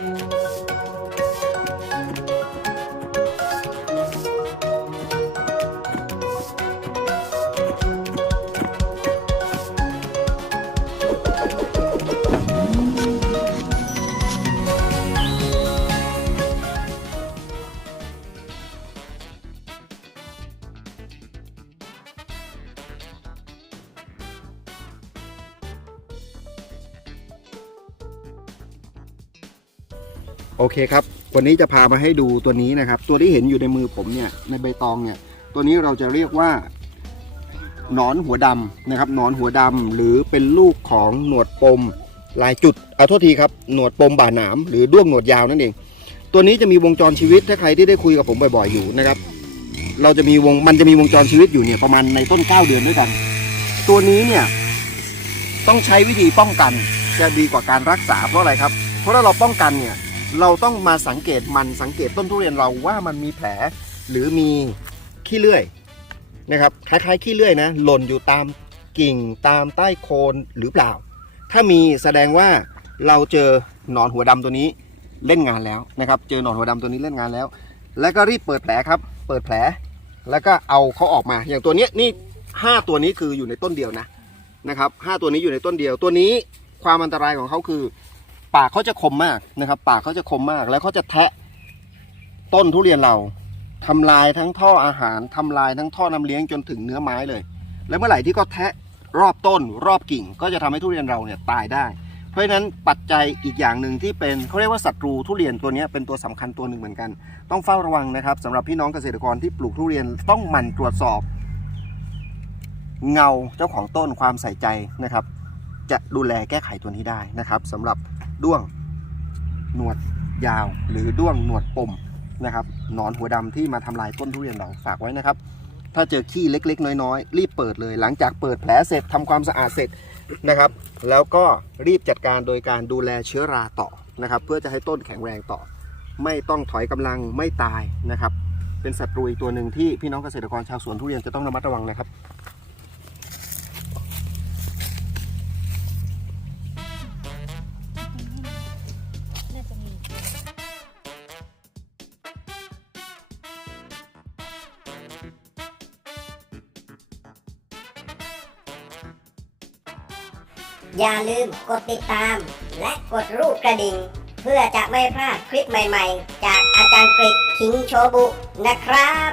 Música โอเคครับ วันนี้จะพามาให้ดูตัวนี้นะครับ ตัวที่เห็นอยู่ในมือผมเนี่ย ในใบตองเนี่ย ตัวนี้เราจะเรียกว่าหนอนหัวดำนะครับหนอนหัวดำหรือเป็นลูกของหนวดปมลายจุด เอาโทษทีครับ หนวดปมบ่าหนามหรือด้วงหนวดยาวนั่นเอง ตัวนี้จะมีวงจรชีวิตถ้าใครที่ได้คุยกับผมบ่อยๆอยู่นะครับ เราจะมีวงมันจะมีวงจรชีวิตอยู่เนี่ยประมาณในต้น 9 เดือนด้วยกัน ตัวนี้เนี่ยต้องใช้วิธีป้องกันจะดีกว่าการรักษาเพราะอะไรครับ เพราะถ้าเราป้องกันเนี่ย เราต้องมาสังเกตมันสังเกตต้นทุเรียนเราว่ามันมีแผลหรือมีขี้เลื่อยนะครับคล้ายๆขี้เลื่อยนะหล่นอยู่ตามกิ่งตามใต้โคนหรือเปล่า ถ้ามีแสดงว่าเราเจอหนอนหัวดำตัวนี้เล่นงานแล้วนะครับเจอหนอนหัวดำตัวนี้เล่นงานแล้ว แล้วก็รีบเปิดแผลครับ เปิดแผล แล้วก็เอาเขาออกมาอย่างตัวเนี้ยนี่ห้าตัวนี้คืออยู่ในต้นเดียวนะนะครับห้าตัวนี้อยู่ในต้นเดียวตัวนี้ความอันตรายของเขาคือ ปากเขาจะคมมากนะครับ ปากเขาจะคมมาก แล้วเขาจะแทะต้นทุเรียนเราทำลายทั้งท่ออาหารทำลายทั้งท่อน้ำเลี้ยงจนถึงเนื้อไม้เลย แล้วเมื่อไหร่ที่เขาแทะรอบต้น รอบกิ่ง ก็จะทำให้ทุเรียนเราเนี่ยตายได้ เพราะฉะนั้นปัจจัยอีกอย่างหนึ่งที่เป็นเขาเรียกว่าศัตรูทุเรียนตัวนี้เป็นตัวสำคัญตัวหนึ่งเหมือนกัน ต้องเฝ้าระวังนะครับสำหรับพี่น้องเกษตรกรที่ปลูกทุเรียนต้องหมั่นตรวจสอบ เงาเจ้าของต้นความใส่ใจนะครับจะดูแลแก้ไขตัวนี้ได้นะครับสำหรับ ด้วงหนวดยาว หรือด้วงหนวดปมนะครับหนอนหัวดำที่มาทำลายต้นทุเรียนเราฝากไว้นะครับ ถ้าเจอขี้เล็ก ๆ น้อยๆ รีบเปิดเลย หลังจากเปิดแผลเสร็จทำความสะอาดเสร็จนะครับ แล้วก็รีบจัดการโดยการดูแลเชื้อราต่อนะครับ เพื่อจะให้ต้นแข็งแรงต่อ ไม่ต้องถอยกำลังไม่ตายนะครับ เป็นศัตรูอีกตัวหนึ่งที่พี่น้องเกษตรกรชาวสวนทุเรียนจะต้องระมัดระวังนะครับ อย่าลืมกดติดตาม และกดรูปกระดิ่ง เพื่อจะไม่พลาดคลิปใหม่ๆ จากอาจารย์กริกคิงโชบุนะครับ